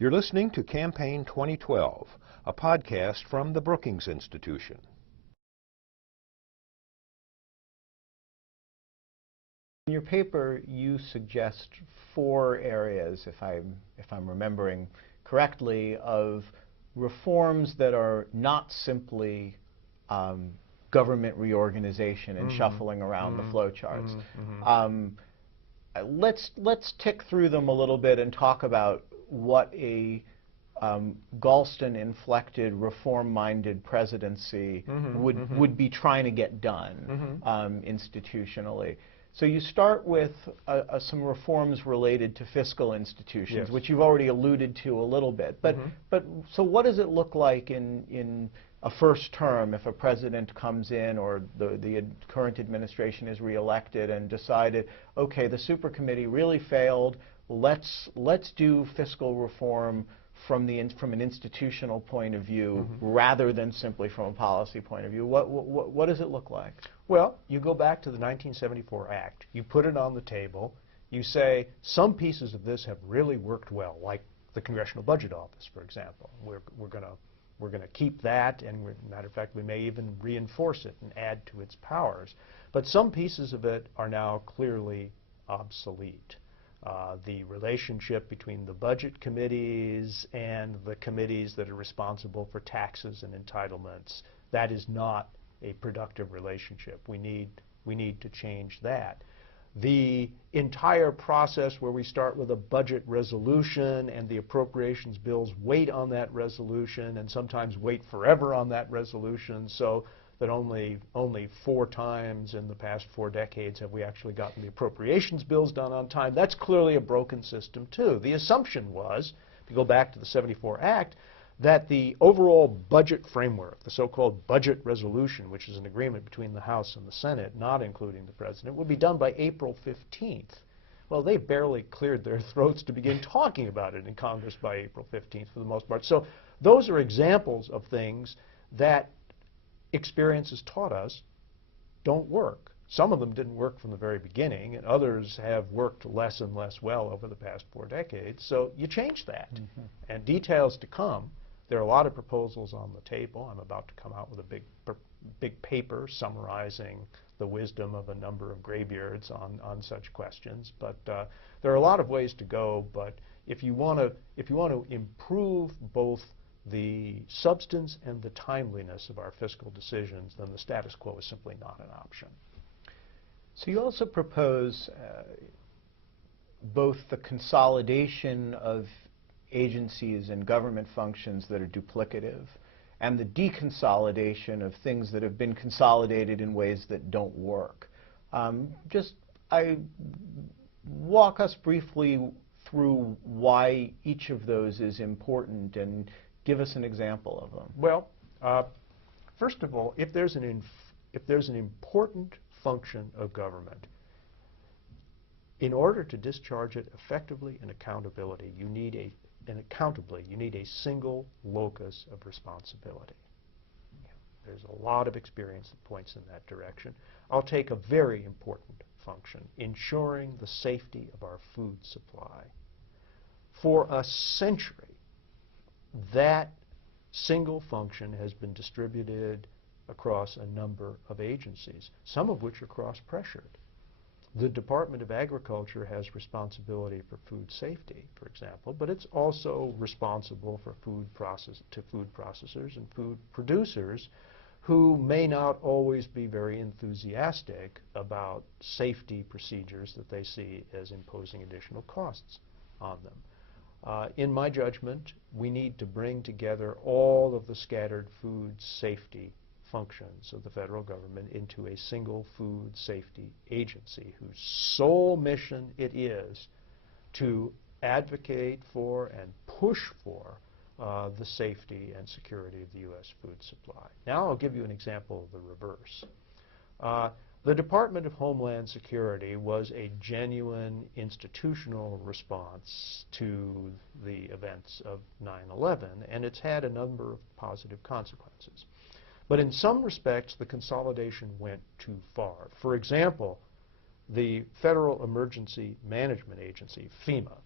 You're listening to Campaign 2012, a podcast from the Brookings Institution. In your paper, you suggest 4 areas, if I'm remembering correctly, of reforms that are not simply government reorganization and shuffling around the flowcharts. Let's tick through them a little bit and talk about what a Galston-inflected, reform-minded presidency would be trying to get done institutionally. So you start with some reforms related to fiscal institutions, Yes. which you've already alluded to a little bit. But so what does it look like in a first term if a president comes in or the current administration is reelected and decided, okay, the super committee really failed. Let's do fiscal reform from an institutional point of view rather than simply from a policy point of view. What does it look like? Well, you go back to the 1974 Act. You put it on the table. You say some pieces of this have really worked well, like the Congressional Budget Office, for example. We're going to keep that, and matter of fact, we may even reinforce it and add to its powers. But some pieces of it are now clearly obsolete. The relationship between the budget committees and the committees that are responsible for taxes and entitlements, that is not a productive relationship. We need to change that. The entire process where we start with a budget resolution and the appropriations bills wait on that resolution and sometimes wait forever on that resolution, so that only 4 times in the past 4 decades have we actually gotten the appropriations bills done on time. That's clearly a broken system too. The assumption was, if you go back to the 74 Act, that the overall budget framework, the so-called budget resolution, which is an agreement between the House and the Senate, not including the President, would be done by April 15th. Well, they barely cleared their throats to begin talking about it in Congress by April 15th for the most part. So those are examples of things that experience has taught us don't work. Some of them didn't work from the very beginning, and others have worked less and less well over the past 4 decades. So you change that. And details to come. There are a lot of proposals on the table. I'm about to come out with a big paper summarizing the wisdom of a number of graybeards on such questions. But there are a lot of ways to go. But if you want to improve both the substance and the timeliness of our fiscal decisions, then the status quo is simply not an option. So you also propose both the consolidation of agencies and government functions that are duplicative and the deconsolidation of things that have been consolidated in ways that don't work. Walk us briefly through why each of those is important and give us an example of them. Well, first of all, if there's an important function of government, in order to discharge it effectively and accountably, you need a single locus of responsibility. There's a lot of experience that points in that direction. I'll take a very important function, ensuring the safety of our food supply. For a century, that single function has been distributed across a number of agencies, some of which are cross-pressured. The Department of Agriculture has responsibility for food safety, for example, but it's also responsible for food processors and food producers who may not always be very enthusiastic about safety procedures that they see as imposing additional costs on them. In my judgment, we need to bring together all of the scattered food safety functions of the federal government into a single food safety agency whose sole mission it is to advocate for and push for the safety and security of the U.S. food supply. Now I'll give you an example of the reverse. The Department of Homeland Security was a genuine institutional response to the events of 9/11, and it's had a number of positive consequences. But in some respects, the consolidation went too far. For example, the Federal Emergency Management Agency, FEMA,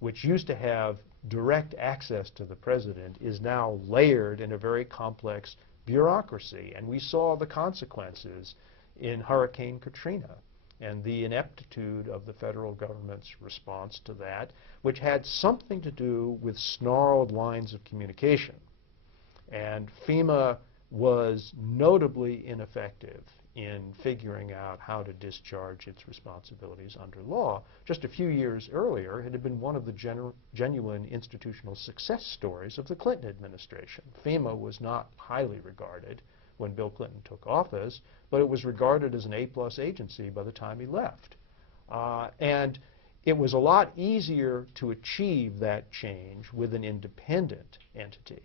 which used to have direct access to the president is now layered in a very complex bureaucracy. And we saw the consequences in Hurricane Katrina and the ineptitude of the federal government's response to that, which had something to do with snarled lines of communication. And FEMA was notably ineffective in figuring out how to discharge its responsibilities under law. Just a few years earlier, it had been one of the genuine institutional success stories of the Clinton administration. FEMA was not highly regarded when Bill Clinton took office, but it was regarded as an A+ agency by the time he left. And it was a lot easier to achieve that change with an independent entity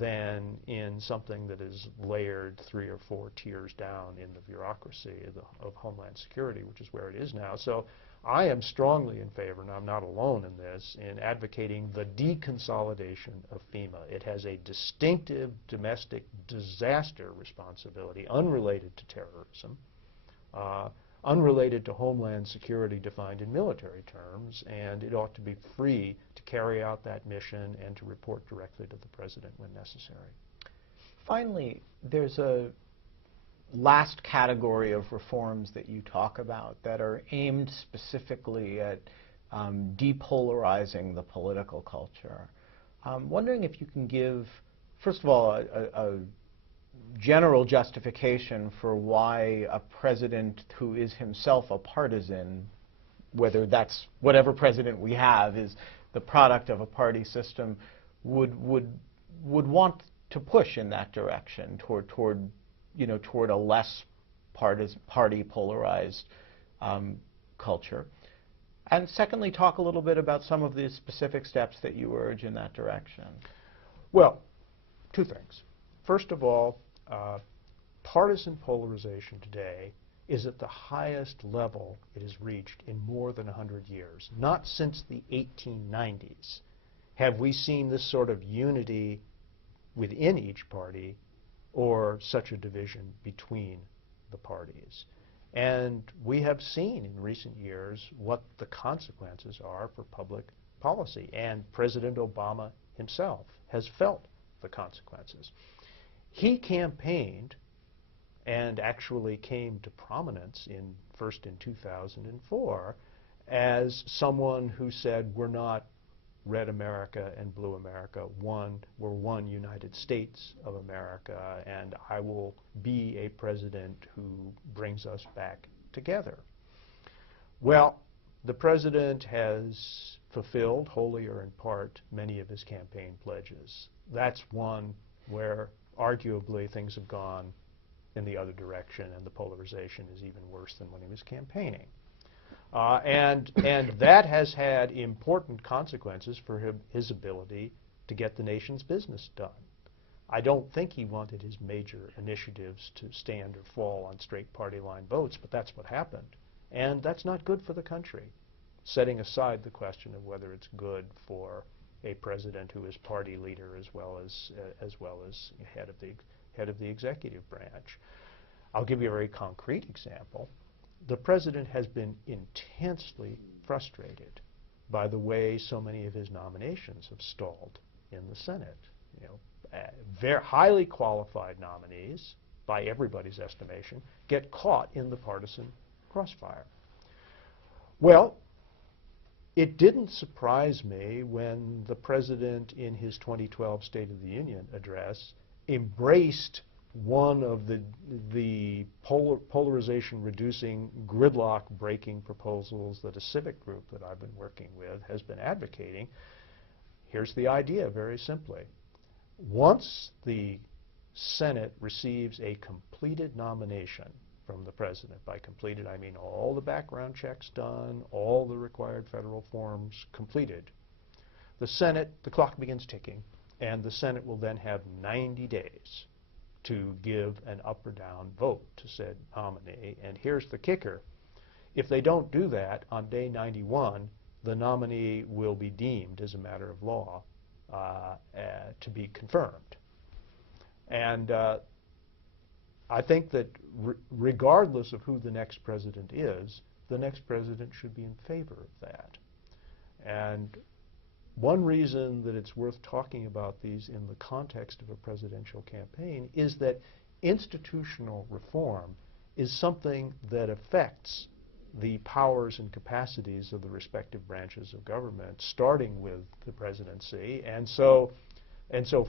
than in something that is layered 3 or 4 tiers down in the bureaucracy of Homeland Security, which is where it is now. So I am strongly in favor, and I'm not alone in this, in advocating the deconsolidation of FEMA. It has a distinctive domestic disaster responsibility unrelated to terrorism, unrelated to Homeland Security defined in military terms, and it ought to be free to carry out that mission and to report directly to the president when necessary. Finally, there's a last category of reforms that you talk about that are aimed specifically at depolarizing the political culture. I'm wondering if you can give, first of all, a general justification for why a president who is himself a partisan, whether that's whatever president we have is the product of a party system, would want to push in that direction toward a less party polarized culture. And secondly, talk a little bit about some of the specific steps that you urge in that direction. Well, 2 things. First of all, partisan polarization today is at the highest level it has reached in more than 100 years. Not since the 1890s have we seen this sort of unity within each party or such a division between the parties. And we have seen in recent years what the consequences are for public policy, and President Obama himself has felt the consequences. He campaigned and actually came to prominence first in 2004 as someone who said, we're not Red America and Blue America, we're one United States of America, and I will be a president who brings us back together. Well, the president has fulfilled, wholly or in part, many of his campaign pledges. That's one where arguably things have gone in the other direction, and the polarization is even worse than when he was campaigning. And that has had important consequences for his ability to get the nation's business done. I don't think he wanted his major initiatives to stand or fall on straight party line votes, but that's what happened. And that's not good for the country, setting aside the question of whether it's good for a president who is party leader as well as head of the executive branch. I'll give you a very concrete example. The president has been intensely frustrated by the way so many of his nominations have stalled in the Senate. Very highly qualified nominees, by everybody's estimation, get caught in the partisan crossfire. Well, it didn't surprise me when the president in his 2012 State of the Union address embraced one of the polarization-reducing, gridlock-breaking proposals that a civic group that I've been working with has been advocating. Here's the idea, very simply. Once the Senate receives a completed nomination from the president, by completed I mean all the background checks done, all the required federal forms completed, the clock begins ticking, and the Senate will then have 90 days to give an up or down vote to said nominee. And here's the kicker. If they don't do that, on day 91, the nominee will be deemed, as a matter of law, to be confirmed. And I think that regardless of who the next president is, the next president should be in favor of that. And One reason that it's worth talking about these in the context of a presidential campaign is that institutional reform is something that affects the powers and capacities of the respective branches of government, starting with the presidency. And so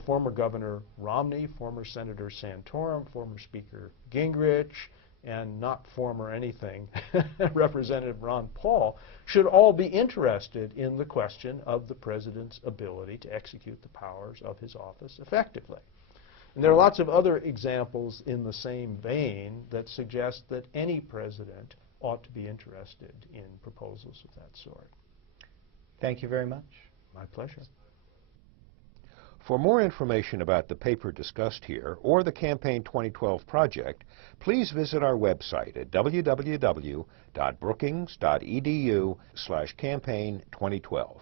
former Governor Romney, former Senator Santorum, former Speaker Gingrich, and not former anything, Representative Ron Paul, should all be interested in the question of the president's ability to execute the powers of his office effectively. And there are lots of other examples in the same vein that suggest that any president ought to be interested in proposals of that sort. Thank you very much. My pleasure. For more information about the paper discussed here or the Campaign 2012 project, please visit our website at www.brookings.edu/campaign2012.